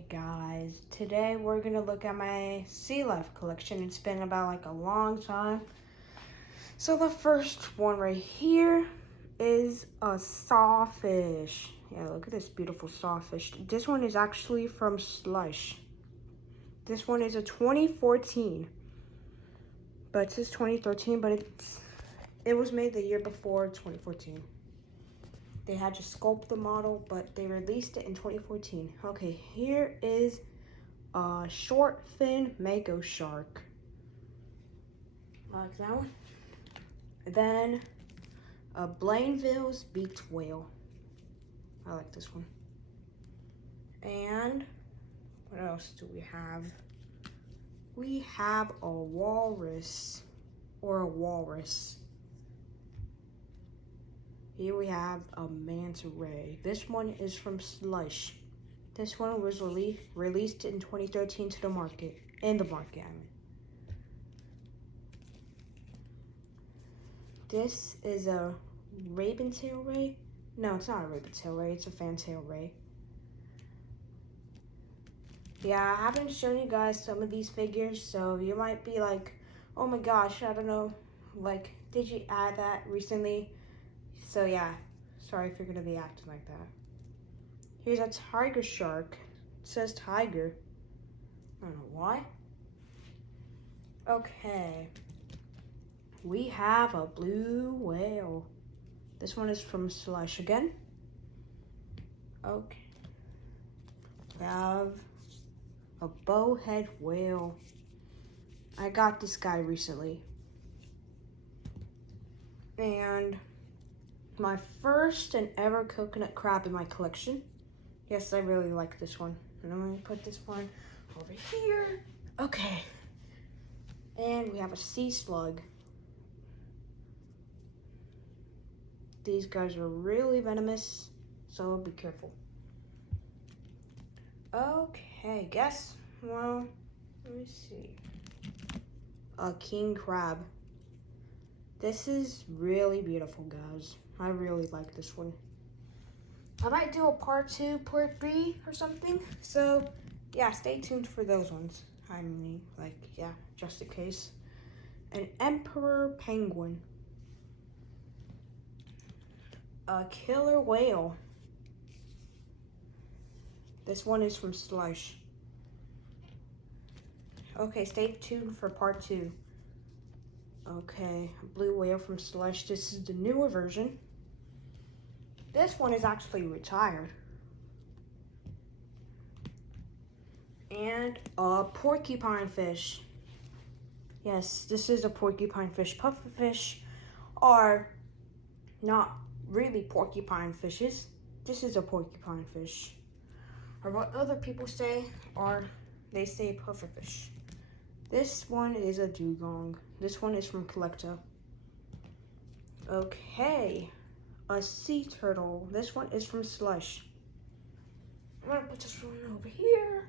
Hey guys, today we're gonna look at my sea life collection. It's been about like a long time. So the first one right here is a sawfish. Yeah, look at this beautiful sawfish. This one is actually from Slush. This one is a 2014, but it says 2013, but it was made the year before 2014. They had to sculpt the model, but they released it in 2014. Okay, here is a short fin mako shark. Like that one. Then a Blainville's beaked whale. I like this one. And what else do we have? We have a walrus or a walrus. Here we have a manta ray. This one is from Slush. This one was released in 2013 to the market. In the market, I mean. This is a raven-tail ray. No, it's not a raven-tail ray. It's a fantail ray. Yeah, I haven't shown you guys some of these figures, so you might be like, oh my gosh, I don't know. Like, did you add that recently? So yeah, sorry if you're gonna be acting like that. Here's a tiger shark. It says tiger. I don't know why. Okay. We have a blue whale. This one is from Slush again. Okay. We have a bowhead whale. I got this guy recently. And my first and ever coconut crab in my collection. Yes, I really like this one. And I'm gonna put this one over here. Okay. And we have a sea slug. These guys are really venomous, so be careful. Okay, well, let me see. A king crab. This is really beautiful, guys. I really like this one. I might do a part 2, part 3 or something. So, yeah, stay tuned for those ones. I mean, like, yeah, just in case. An emperor penguin. A killer whale. This one is from Slush. Okay, stay tuned for part 2. Okay, blue whale from Slush. This is the newer version. This one is actually retired. And a porcupine fish. Yes, this is a porcupine fish. Pufferfish are not really porcupine fishes. This is a porcupine fish. Or what other people say are, they say pufferfish. This one is a dugong. This one is from Collecta. Okay, a sea turtle. This one is from Slush. I'm gonna put this one over here.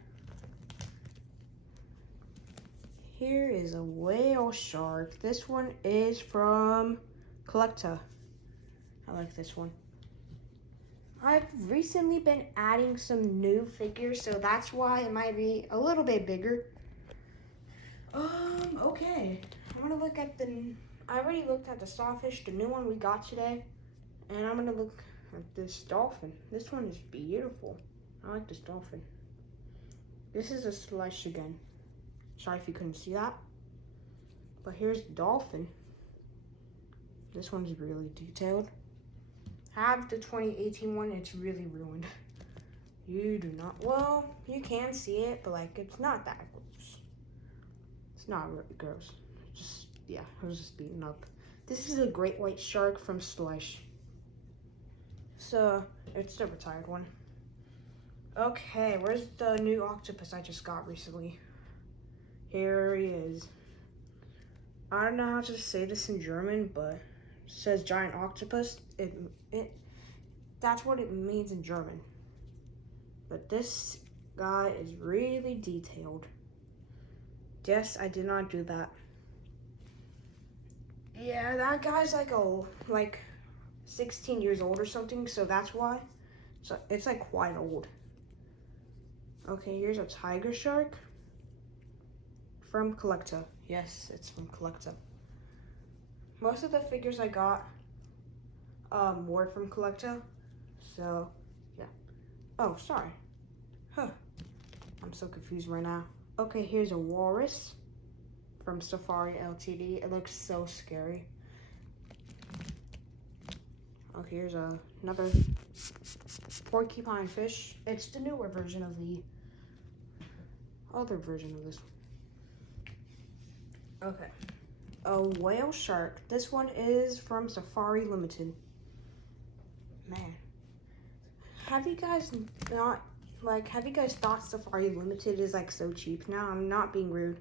Here is a whale shark. This one is from Collecta. I like this one. I've recently been adding some new figures, so that's why it might be a little bit bigger. Okay. I'm gonna look at I already looked at the sawfish, the new one we got today. And I'm gonna look at this dolphin. This one is beautiful. I like this dolphin. This is a Slush again. Sorry if you couldn't see that. But here's the dolphin. This one's really detailed. I have the 2018 one, it's really ruined. You do not, well, you can see it, but like, it's not that gross. It's not really gross. Just, yeah, I was just beaten up. This is a great white shark from Slush. So, it's the retired one. Okay, where's the new octopus I just got recently? Here he is. I don't know how to say this in German, but it says giant octopus. That's what it means in German. But this guy is really detailed. Yes, I did not do that. Yeah, that guy's like 16 years old or something, so that's why. So it's like quite old. Okay, here's a tiger shark from Collecta. Yes, it's from Collecta. Most of the figures I got were from Collecta. So, yeah. Oh, sorry. Huh. I'm so confused right now. Okay, here's a walrus from Safari Ltd. It looks so scary. Oh, here's another porcupine fish. It's the newer version of the other version of this one. Okay. A whale shark. This one is from Safari Limited. Man. Have you guys thought Safari Limited is like so cheap now? I'm not being rude.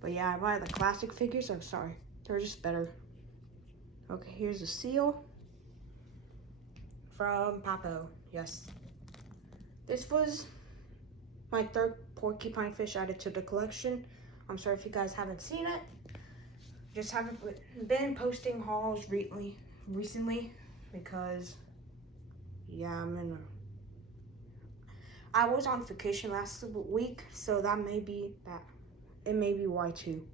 But yeah, I buy the classic figures. I'm sorry. They're just better. Okay, here's a seal from Papo. Yes. This was my third porcupine fish added to the collection. I'm sorry if you guys haven't seen it. Just haven't been posting hauls recently because yeah, I was on vacation last week, so that may be that. It may be why too.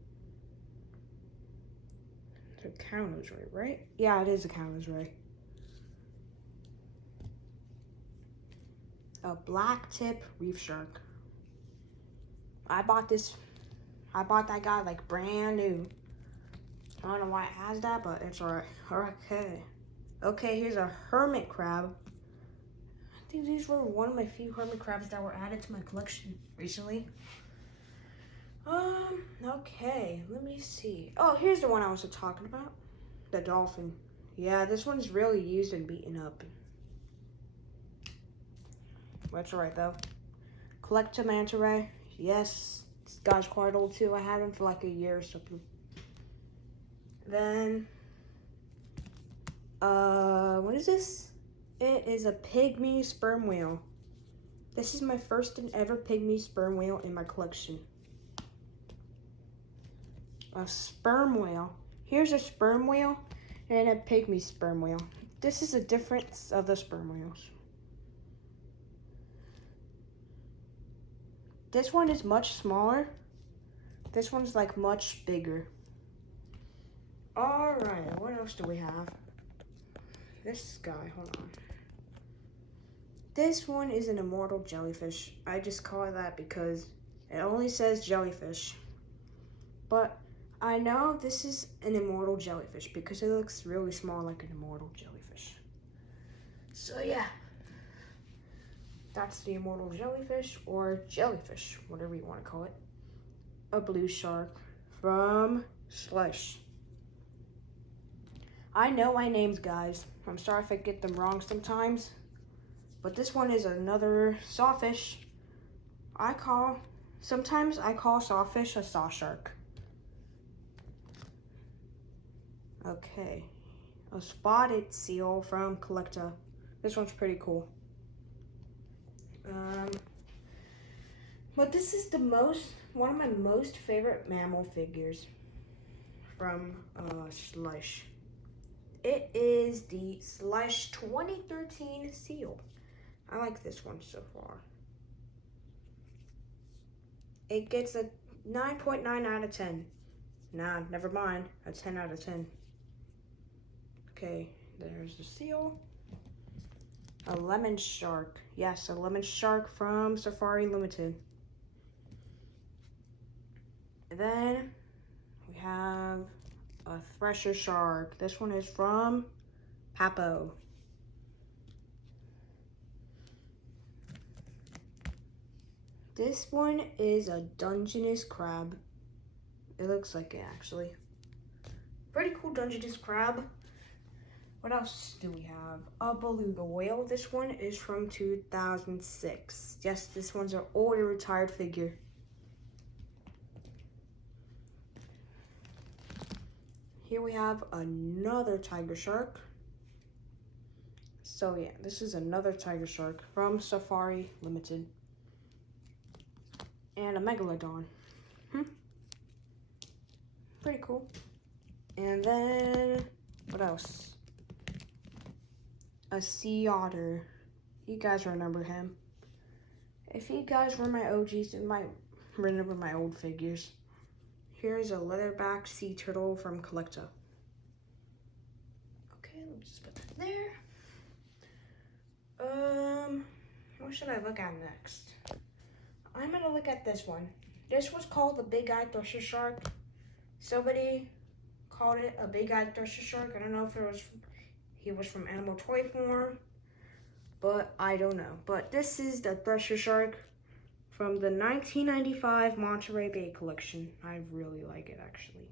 The count is right? Yeah, it is the count is right. A black tip reef shark. I bought that guy like brand new. I don't know why it has that, but it's alright. Okay. Okay, here's a hermit crab. I think these were one of my few hermit crabs that were added to my collection recently. Okay, let me see. Oh, here's the one I was talking about. The dolphin. Yeah, this one's really used and beaten up. That's alright though. Collecta manta ray. Yes, this guy's quite old too. I had him for like a year or something. Then, what is this? It is a pygmy sperm whale. This is my first and ever pygmy sperm whale in my collection. A sperm whale. Here's a sperm whale and a pygmy sperm whale. This is the difference of the sperm whales. This one is much smaller. This one's like much bigger. All right, what else do we have? This guy, hold on. This one is an immortal jellyfish. I just call it that because it only says jellyfish. But I know this is an immortal jellyfish because it looks really small like an immortal jellyfish. So yeah, that's the immortal jellyfish or jellyfish, whatever you want to call it. A blue shark from Slush. I know my names, guys. I'm sorry if I get them wrong sometimes. But this one is another sawfish. Sometimes I call sawfish a saw shark. Okay, a spotted seal from Collecta. This one's pretty cool. But this is one of my most favorite mammal figures from Slush. It is the Slush 2013 seal. I like this one so far. It gets a 9.9 out of 10. Nah, never mind. A 10 out of 10. Okay, there's the seal. A lemon shark. Yes, a lemon shark from Safari Limited. And then we have a thresher shark. This one is from Papo. This one is a Dungeness crab. It looks like it actually. Pretty cool Dungeness crab. What else do we have? A beluga whale. This one is from 2006. Yes, this one's an older retired figure. Here we have another tiger shark. So yeah, this is another tiger shark from Safari Limited. And a megalodon. Pretty cool. And then, what else? A sea otter. You guys remember him. If you guys were my OGs, you might remember my old figures. Here's a leatherback sea turtle from Collecta. Okay, let me just put that there. What should I look at next? I'm gonna look at this one. This was called the Big-Eyed Thresher Shark. Somebody called it a Big-Eyed Thresher Shark. I don't know if he was from Animal Toy Form, but I don't know. But this is the Thresher Shark from the 1995 Monterey Bay collection. I really like it, actually.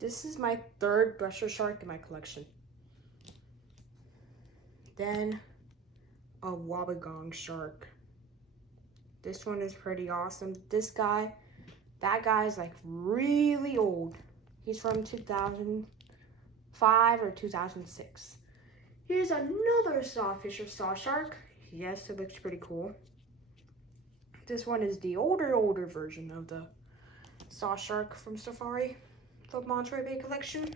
This is my third Thresher Shark in my collection. Then a Wobbegong Shark. This one is pretty awesome. That guy's like really old. He's from 2005 or 2006. Here's another Sawfish or Saw Shark. Yes, it looks pretty cool. This one is the older version of the Saw Shark from Safari, the Monterey Bay collection.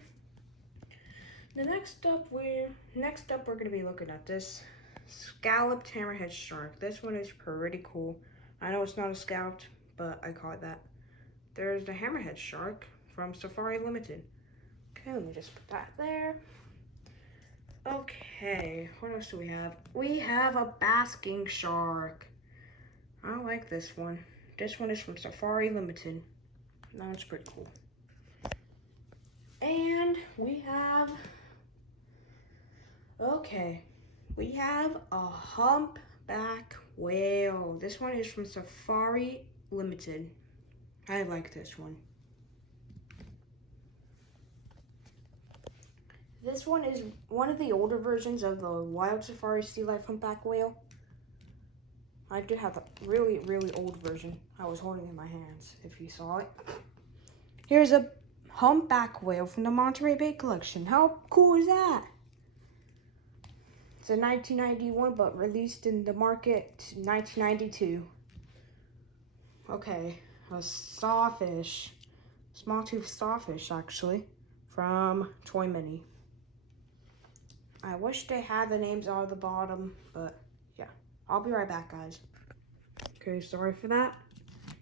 Next up, we're gonna be looking at this scalloped hammerhead shark. This one is pretty cool. I know it's not a scalloped, but I call it that. There's the hammerhead shark from Safari Limited. Okay, let me just put that there. Okay, what else do we have? We have a basking shark. I like this one. This one is from Safari Limited. That one's pretty cool. And we have a humpback whale. This one is from Safari Limited. I like this one. This one is one of the older versions of the Wild Safari Sea Life humpback whale. I do have the really old version. I was holding it in my hands, if you saw it. Here's a humpback whale from the Monterey Bay collection. How cool is that? It's a 1991, but released in the market 1992. Okay, a sawfish. Small tooth sawfish, actually, from Toy Mini. I wish they had the names on the bottom, but yeah. I'll be right back, guys. Okay, sorry for that.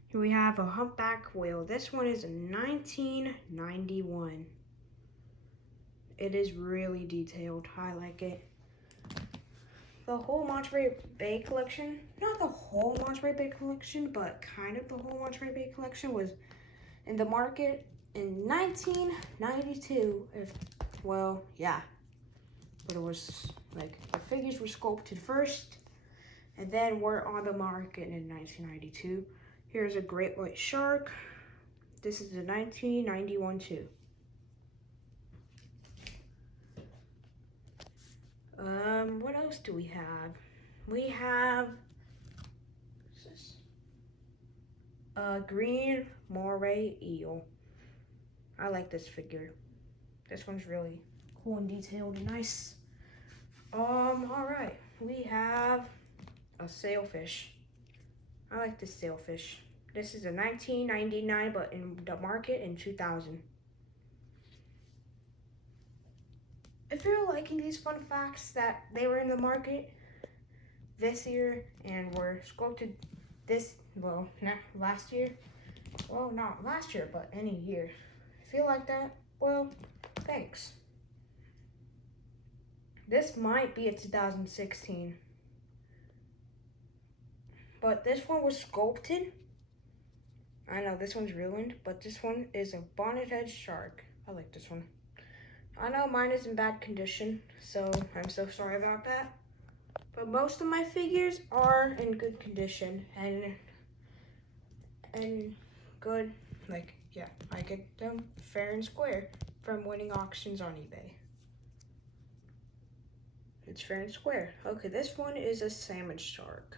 Here we have a humpback whale. This one is a 1991. It is really detailed. I like it. The whole Monterey Bay collection, not the whole Monterey Bay collection, but kind of the whole Monterey Bay collection was in the market in 1992. Well, yeah. But it was like the figures were sculpted first and then were on the market in 1992. Here's a great white shark. This is the 1991 too. What else do we have? We have a green moray eel. I like this figure. This one's really cool and detailed and nice. All right, we have a sailfish. I like this sailfish. This is a 1999, but in the market in 2000. If you're liking these fun facts that they were in the market this year and were sculpted last year. Well, not last year, but any year. If you like that, well, thanks. This might be a 2016. But this one was sculpted. I know this one's ruined, but this one is a bonnethead shark. I like this one. I know mine is in bad condition, so I'm so sorry about that. But most of my figures are in good condition and good, like, yeah, I get them fair and square from winning auctions on eBay. It's fair and square. Okay, this one is a salmon shark.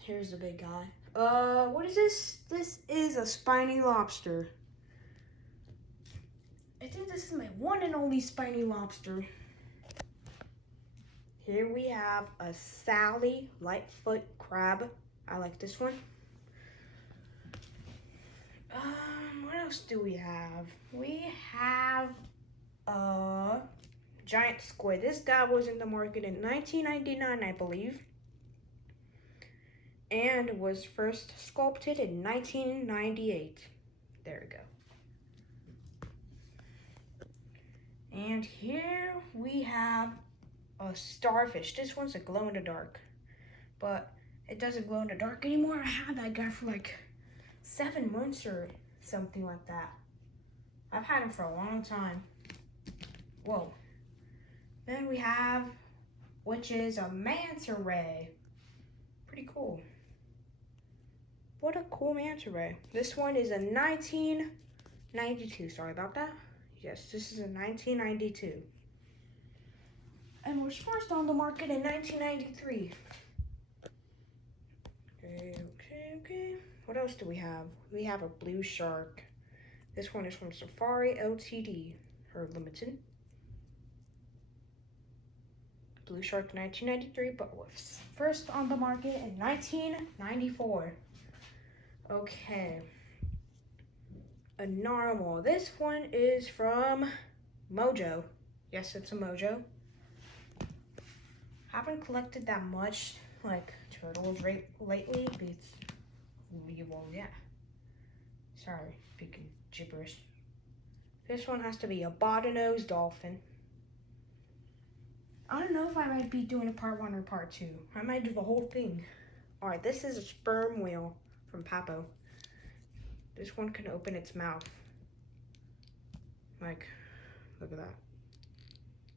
Here's the big guy. What is this? This is a spiny lobster. I think this is my one and only spiny lobster. Here we have a Sally Lightfoot crab. I like this one. What else do we have? We have giant squid. This guy was in the market in 1999, I believe, and was first sculpted in 1998. There we go. And here we have a starfish. This one's a glow in the dark, but it doesn't glow in the dark anymore. I had that guy for like 7 months or something like that. I've had him for a long time. Whoa. Then we have, which is a manta ray. Pretty cool. What a cool manta ray. This one is a 1992. Sorry about that. Yes, this is a 1992. And was first on the market in 1993. Okay. What else do we have? We have a blue shark. This one is from Safari Ltd. or Limited. Blue shark 1993, but was first on the market in 1994. Okay. A narwhal. This one is from Mojo. Yes, it's a Mojo. Haven't collected that much like turtles lately, but it's well, yeah. Sorry, speaking gibberish. This one has to be a bottlenose dolphin. I don't know if I might be doing a part 1 or part 2. I might do the whole thing. Alright, this is a sperm whale from Papo. This one can open its mouth. Like, look at that.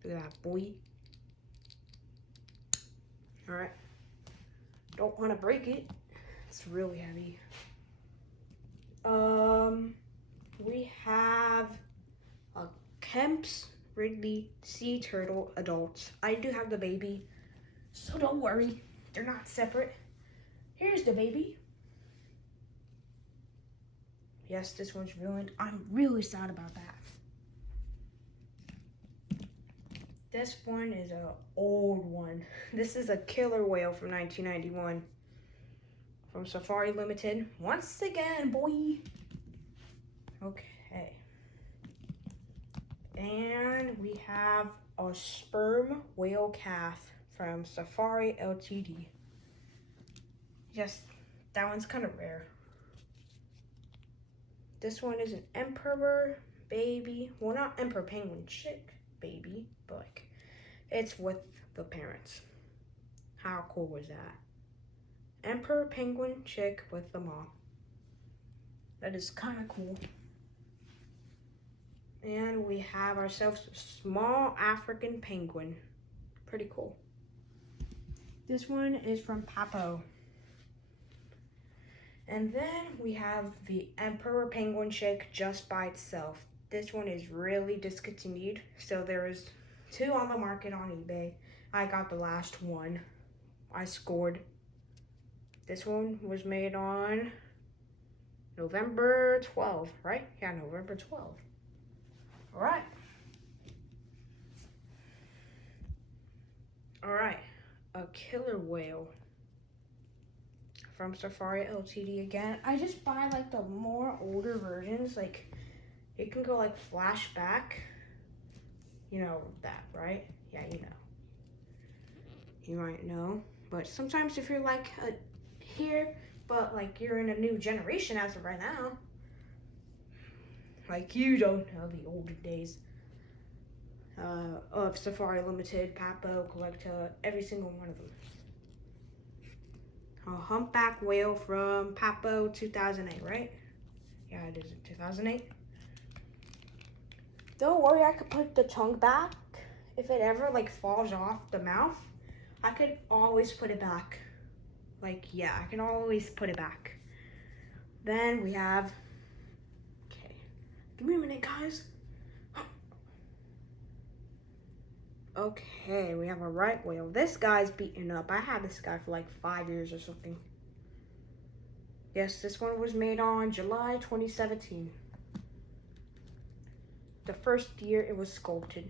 Look at that, boy. Alright. Don't want to break it. It's really heavy. We have a Kemp's Ridley sea turtle adults. I do have the baby, so don't worry. They're not separate. Here's the baby. Yes, this one's ruined. I'm really sad about that. This one is an old one. This is a killer whale from 1991 from Safari Limited. Once again, boy. Okay. And we have a sperm whale calf from Safari Ltd. Yes, that one's kind of rare. This one is an emperor baby. Well, not emperor penguin chick baby, but like it's with the parents. How cool was that? Emperor penguin chick with the mom. That is kind of cool. And we have ourselves a small African penguin. Pretty cool. This one is from Papo. And then we have the Emperor Penguin Chick just by itself. This one is really discontinued. So there is 2 on the market on eBay. I got the last one. I scored. This one was made on November 12th, right? Yeah, November 12th. All right. All right. A killer whale from Safari Ltd. again. I just buy like the more older versions. Like it can go like flashback. You know that, right? Yeah, you know. You might know. But sometimes if you're like here, but like you're in a new generation as of right now, like you don't know the older days of Safari Limited, Papo, Collecta, every single one of them. A humpback whale from Papo 2008, right? Yeah, it is 2008. Don't worry, I could put the tongue back. If it ever like falls off the mouth, I could always put it back. Like, yeah, I can always put it back. Then we have, okay, give me a minute, guys. Okay, we have a right whale. This guy's beaten up. I had this guy for like 5 years or something. Yes, this one was made on July 2017. The first year it was sculpted.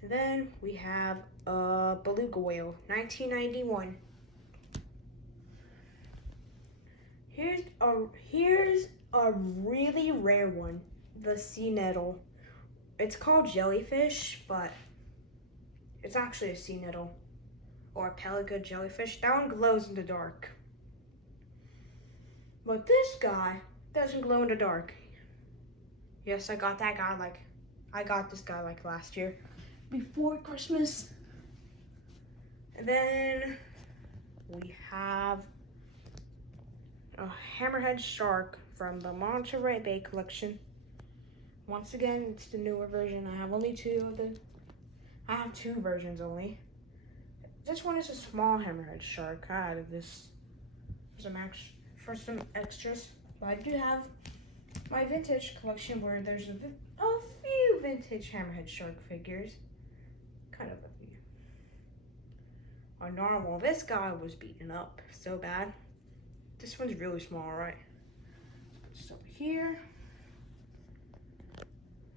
And then we have a beluga whale, 1991. Here's a really rare one, the sea nettle, It's called jellyfish, but it's actually a sea nettle or a pelago jellyfish. That one glows in the dark. But this guy doesn't glow in the dark. Yes, I got that guy I got this guy like last year before Christmas. And then we have a hammerhead shark from the Monterey Bay collection. Once again, it's the newer version. I have only I have two versions only. This one is a small hammerhead shark. I added this for some extras. But I do have my vintage collection where there's a few vintage hammerhead shark figures. Kind of a few. On normal, this guy was beaten up so bad. This one's really small, right? So here.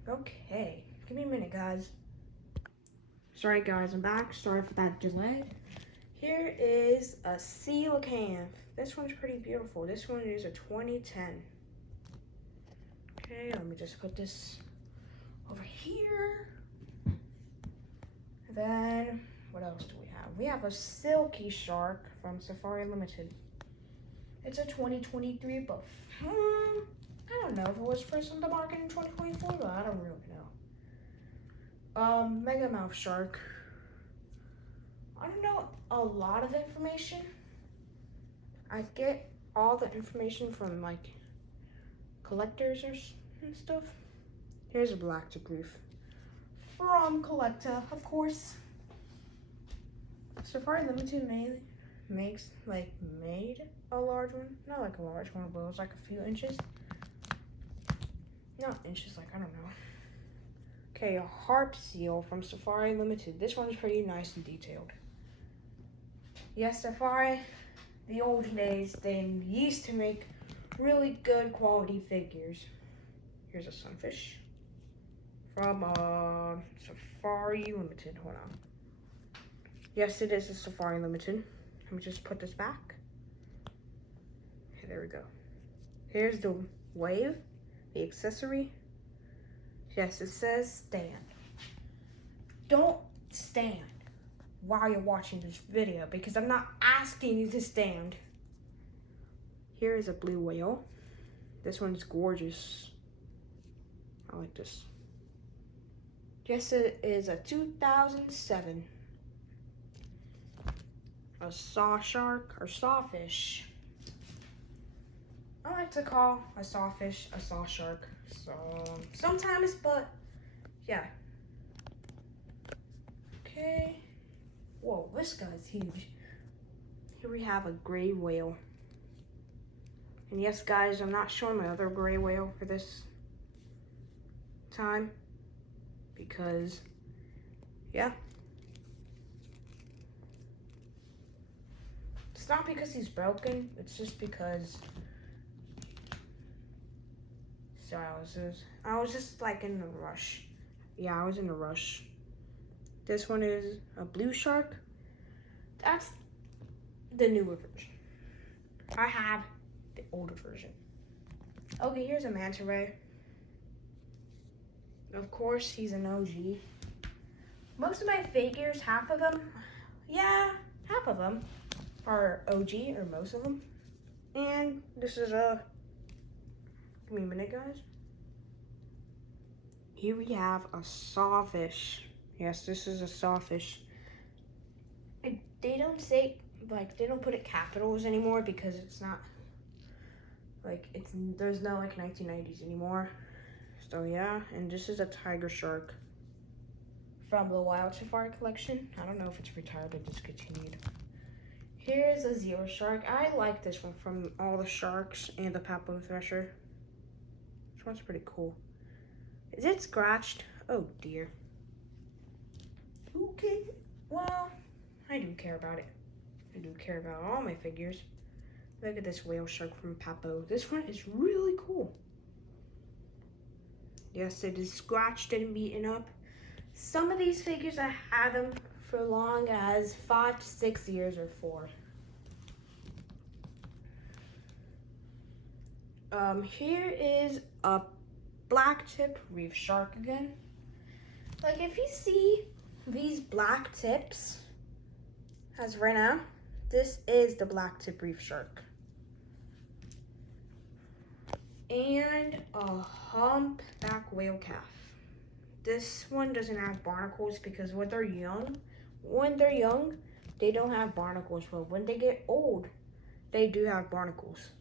Okay, give me a minute, guys. Sorry, guys, I'm back. Sorry for that delay. Here is a coelacanth. This one's pretty beautiful. This one is a 2010. Okay, let me just put this over here. Then, what else do we have? We have a silky shark from Safari Limited. It's a 2023, but I don't know if it was first on the market in 2024, but I don't really know. Mega mouth shark. I don't know a lot of information. I get all the information from like collectors and stuff. Here's a black tagreef from Collecta, of course. Safari Limited made a large one. Not like a large one, but it was like a few inches. Not inches, like I don't know. Okay, a harp seal from Safari Limited. This one's pretty nice and detailed. Yes, Safari, the old days, they used to make really good quality figures. Here's a sunfish from Safari Limited. Hold on. Yes, it is a Safari Limited. Let me just put this back. Okay, there we go. Here's the wave, the accessory. Yes, it says stand. Don't stand while you're watching this video because I'm not asking you to stand. Here is a blue whale. This one's gorgeous. I like this. Yes, it is a 2007. A saw shark or sawfish. I like to call a sawfish a saw shark. So sometimes, but yeah. Okay. Whoa, this guy's huge. Here we have a gray whale. And yes, guys, I'm not showing my other gray whale for this time because, yeah. It's not because he's broken, it's just because, sorry, I was just like in a rush. Yeah, I was in a rush. This one is a blue shark. That's the newer version. I have the older version. Okay, here's a manta ray. Of course, he's an OG. Most of my figures, half of them are OG, or most of them. And this is give me a minute, guys. Here we have a sawfish. Yes, this is a sawfish. They don't say, like, they don't put it capitals anymore because it's not, like, there's no, like, 1990s anymore. So, yeah, and this is a tiger shark from the Wild Safari collection. I don't know if it's retired or discontinued. Here's a zero shark. I like this one from all the sharks and the Papo Thresher. This one's pretty cool. Is it scratched? Oh, dear. Okay, well, I do care about it. I do care about all my figures. Look at this whale shark from Papo. This one is really cool. Yes, it is scratched and beaten up. Some of these figures, I had them for long as 5 to 6 years or 4. Here is a black tip reef shark again. Like if you see these black tips, as right now, this is the black tip reef shark. And a humpback whale calf. This one doesn't have barnacles because when they're young, they don't have barnacles. But when they get old, they do have barnacles.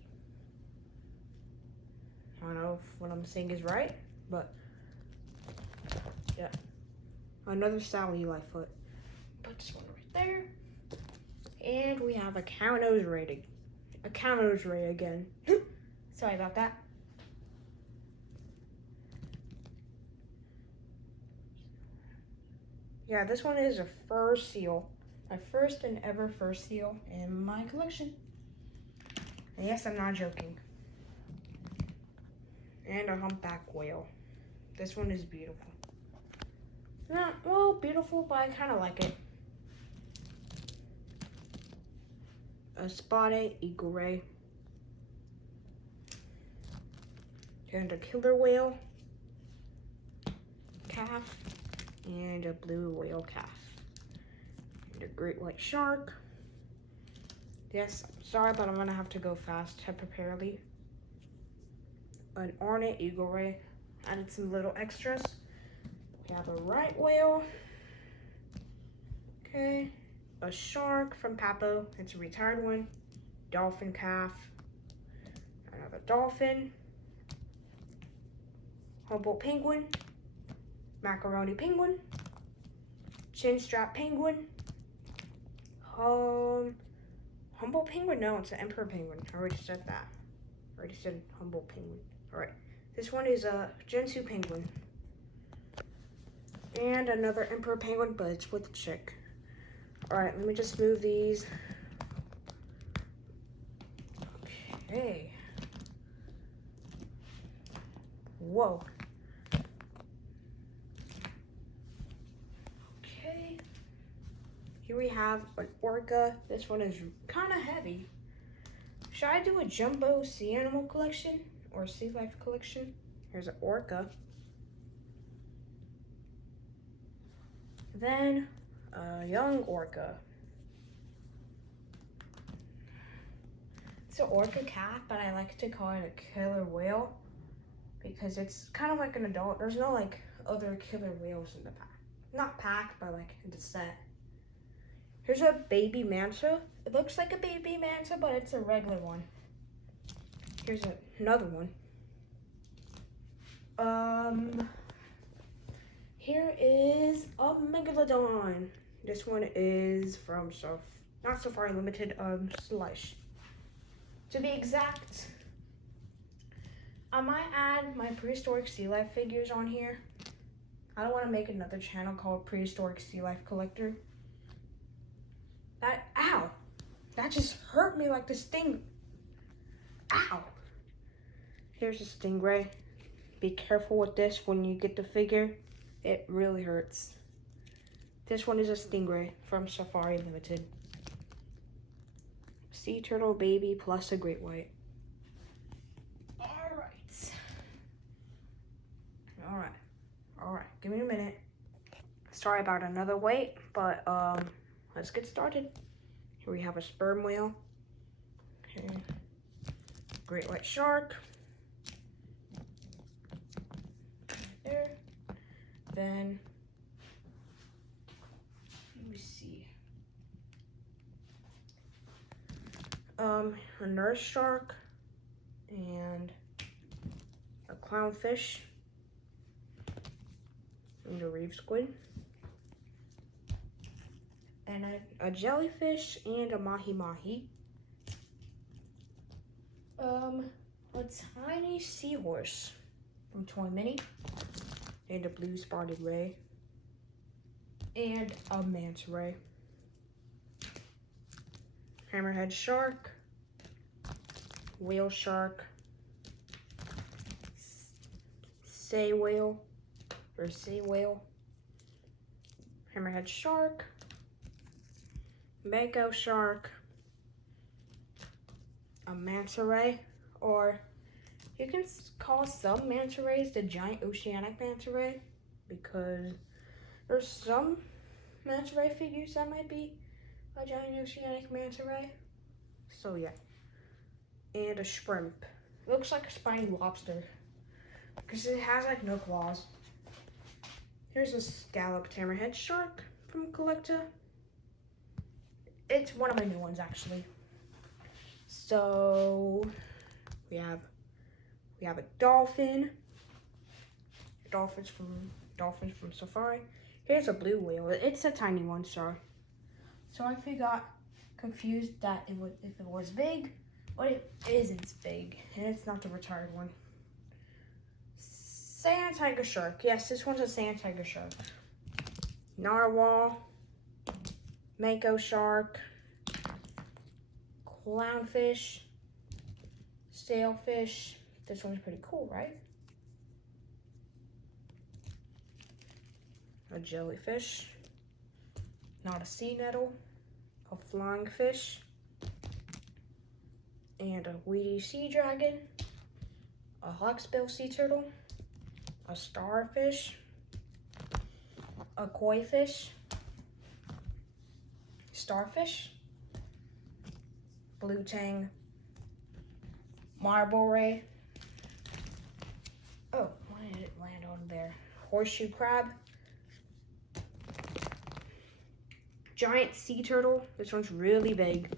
I don't know if what I'm saying is right, but yeah. Another Sally Lightfoot. Put this one right there. And we have a cow nose ray. A cow nose ray again. Sorry about that. Yeah, this one is a fur seal. My first and ever fur seal in my collection. And yes, I'm not joking. And a humpback whale. This one is beautiful. Not, well, beautiful, but I kind of like it. A spotted eagle ray. And a killer whale calf. And a blue whale calf. And a great white shark. Yes, sorry, but I'm gonna have to go fast temporarily. An ornate eagle ray. Added some little extras. We have a right whale. Okay. A shark from Papo. It's a retired one. Dolphin calf. Another dolphin. Humboldt penguin. Macaroni penguin. Chin strap penguin. Humboldt penguin? No, it's an emperor penguin. I already said that. I already said Humboldt penguin. Alright. This one is a Gensu penguin. And another emperor penguin, but it's with a chick. Alright, let me just move these. Okay. Whoa. Okay. Here we have an orca. This one is kind of heavy. Should I do a jumbo sea animal collection or sea life collection? Here's an orca. Then a young orca. It's an orca calf, but I like to call it a killer whale because it's kind of like an adult. There's no like other killer whales in the pack. Not pack, but like in the set. Here's a baby manta. It looks like a baby manta, but it's a regular one. Here's another one. Here is a megalodon. This one is from not Safari Limited, Slush. To be exact, I might add my prehistoric sea life figures on here. I don't want to make another channel called Prehistoric Sea Life Collector. Ow! That just hurt me like the sting. Ow! Here's a stingray. Be careful with this when you get the figure. It really hurts. This one is a stingray from Safari Limited. Sea turtle baby plus a great white. Alright, give me a minute. Sorry about another wait, but let's get started. Here we have a sperm whale. Okay. Great white shark. There. Then let me see. A nurse shark and a clownfish and a reef squid and a jellyfish and a mahi-mahi. A tiny seahorse from Toy Mini and a blue spotted ray and a manta ray. Hammerhead shark, whale shark, sei whale, hammerhead shark, mako shark, a manta ray, or you can call some manta rays the giant oceanic manta ray because There's some manta ray figures that might be a giant oceanic manta ray. So yeah. And a shrimp. It looks like a spiny lobster because it has like no claws. Here's a scalloped hammerhead shark from Collecta. It's one of my new ones actually. So we have a dolphin. Dolphins from Safari. Here's a blue whale. It's a tiny one, sorry. So I got confused that if it was big, but it isn't big, and it's not the retired one. Sand tiger shark. Yes, this one's a sand tiger shark. Narwhal, mako shark, clownfish, sailfish. This one's pretty cool, right? A jellyfish, not a sea nettle, a flying fish, and a weedy sea dragon, a hawksbill sea turtle, a starfish, a koi fish, starfish, blue tang, marble ray. Oh, why did it land on there? Horseshoe crab, giant sea turtle. This one's really big.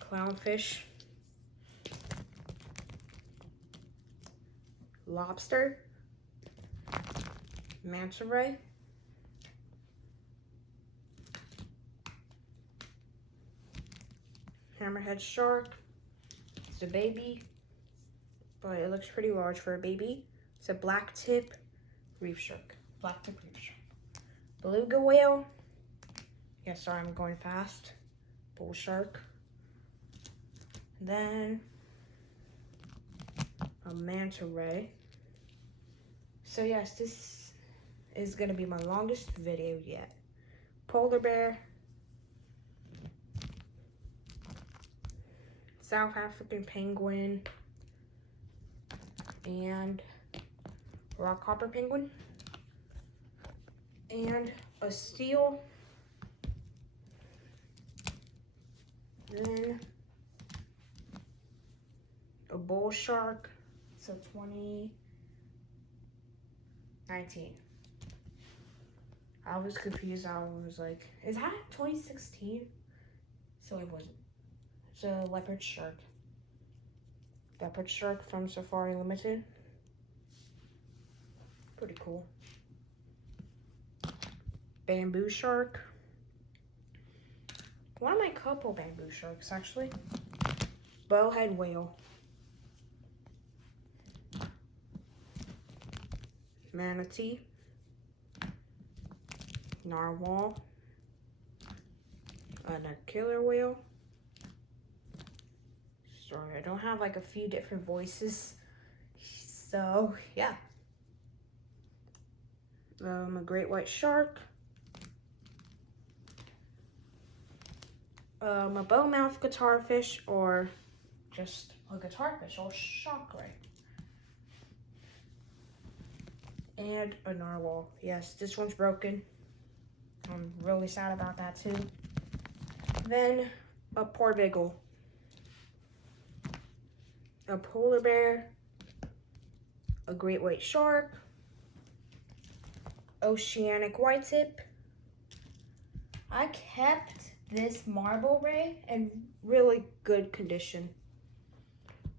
Clownfish, lobster, manta ray, hammerhead shark. It's a baby, but it looks pretty large for a baby. It's a black tip reef shark. Black tip reef shark. Beluga whale. Yeah, sorry, I'm going fast. Bull shark. Then a manta ray. So yes, this is gonna be my longest video yet. Polar bear, South African penguin, and rockhopper penguin, and a seal. Then a bull shark. So 2019. I was confused. I was like, is that 2016? So it wasn't. It's a leopard shark. Leopard shark from Safari Limited. Pretty cool. Bamboo shark. One of my couple bamboo sharks, actually. Bowhead whale. Manatee. Narwhal. A killer whale. Sorry, I don't have like a few different voices. So, yeah. A great white shark. A bowmouth guitarfish, or just a guitarfish, or shock ray. And a narwhal. Yes, this one's broken. I'm really sad about that too. Then a porbeagle. A polar bear. A great white shark. Oceanic whitetip. I kept this marble ray in really good condition.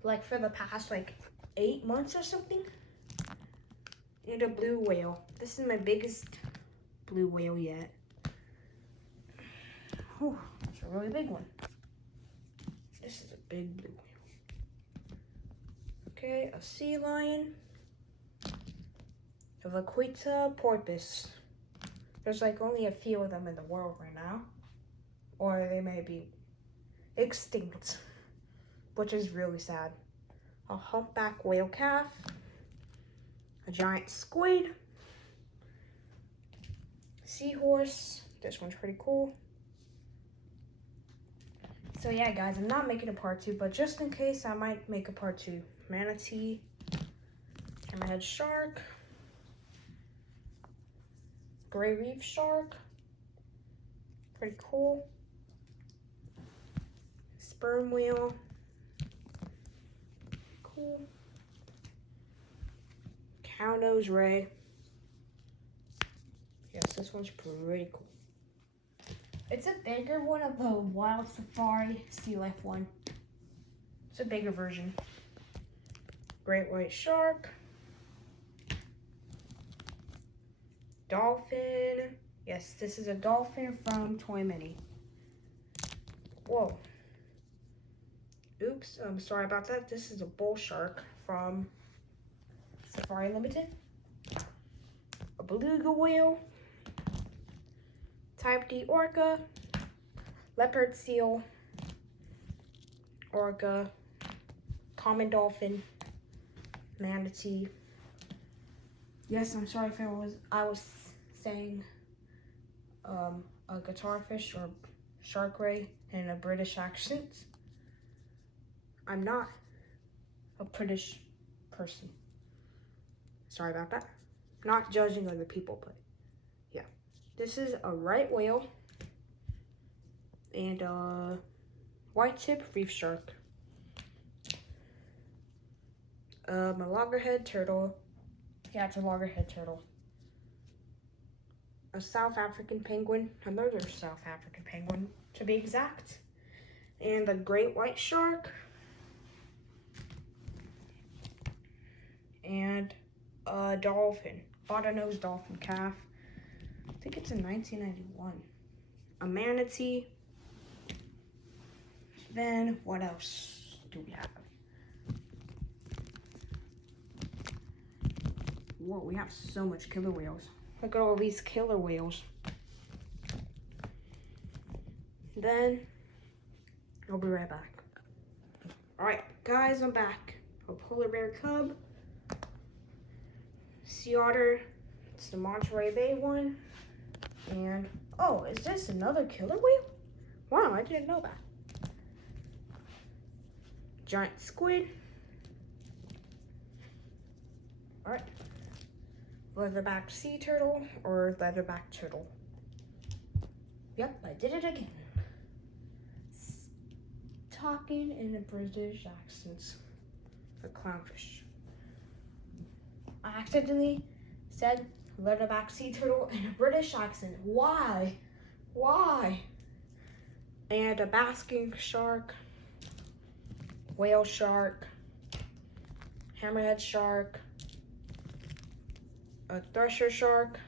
Like for the past like 8 months or something. And a blue whale. This is my biggest blue whale yet. Oh, it's a really big one. This is a big blue whale. Okay, a sea lion. A vaquita porpoise. There's like only a few of them in the world right now. Or they may be extinct, which is really sad. A humpback whale calf. A giant squid. Seahorse. This one's pretty cool. So yeah, guys, I'm not making a part 2, but just in case, I might make a part 2. Manatee. Hammerhead shark. gray reef shark. Pretty cool. Sperm whale. Cool. Cow-nose ray. Yes, this one's pretty cool. It's a bigger one of the Wild Safari Sea Life one. It's a bigger version. Great white shark. Dolphin. Yes, this is a dolphin from Toy Mini. Whoa. Oops, I'm sorry about that. This is a bull shark from Safari Limited. A beluga whale. Type D orca. Leopard seal. Orca. Common dolphin. Manatee. Yes, I'm sorry if I was saying a guitar fish or shark ray in a British accent. I'm not a British person. Sorry about that. Not judging other people, but yeah. This is a right whale and a white tip reef shark. A loggerhead turtle. Yeah, it's a loggerhead turtle. A South African penguin, another South African penguin to be exact. And a great white shark. And a dolphin, bottlenose dolphin calf. I think it's in 1991. A manatee. Then what else do we have? Whoa, we have so much killer whales. Look at all these killer whales. Then I'll be right back. All right, guys, I'm back. A polar bear cub. Sea otter. It's the Monterey Bay one. And, oh, is this another killer whale? Wow, I didn't know that. Giant squid. All right. Leatherback sea turtle or leatherback turtle. Yep, I did it again. Talking in a British accent. A clownfish. I accidentally said leatherback sea turtle in a British accent. Why? Why? And a basking shark. Whale shark. Hammerhead shark. A thresher shark,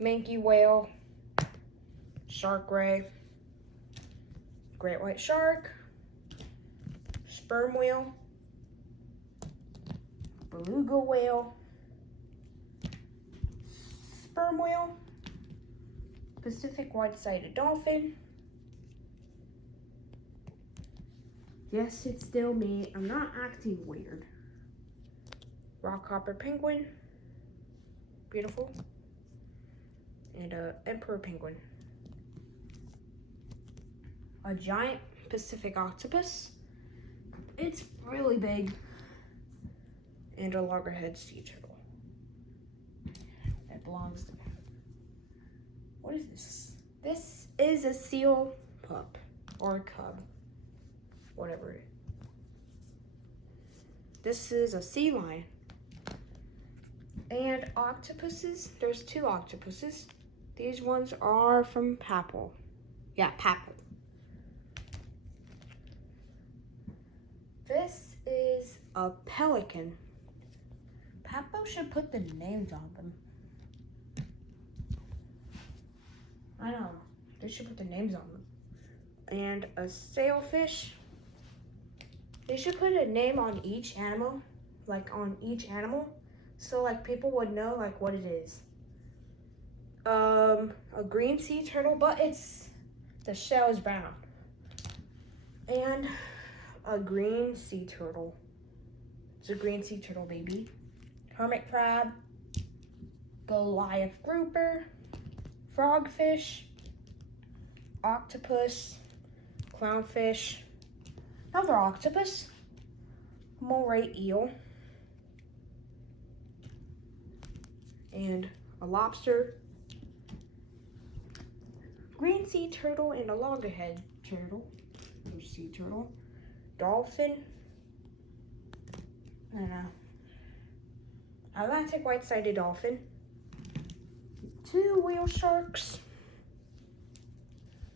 minke whale, shark ray, great white shark, sperm whale, beluga whale, sperm whale, Pacific white-sided dolphin. Yes, it's still me. I'm not acting weird. Rockhopper penguin. Beautiful. And a emperor penguin. A giant Pacific octopus. It's really big. And a loggerhead sea turtle. That belongs to me. What is this? This is a seal pup or a cub. Whatever it is. This is a sea lion. And octopuses, there's two octopuses. These ones are from Papal. Yeah, Papal. This is a pelican. Papal should put the names on them. I know, they should put the names on them. And a sailfish. They should put a name on each animal, like on each animal. So like people would know like what it is. A green sea turtle, but the shell is brown. And a green sea turtle. It's a green sea turtle baby. Hermit crab, Goliath grouper, frogfish, octopus, clownfish, another octopus, moray eel, and a lobster, green sea turtle, and a loggerhead turtle, or sea turtle, dolphin, and a Atlantic white-sided dolphin, 2 whale sharks.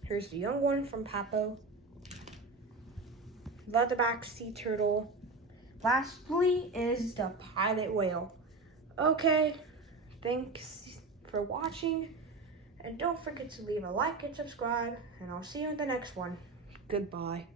Here's the young one from Papo, leatherback sea turtle. Lastly is the pilot whale. Okay, thanks for watching, and don't forget to leave a like and subscribe, and I'll see you in the next one. Goodbye.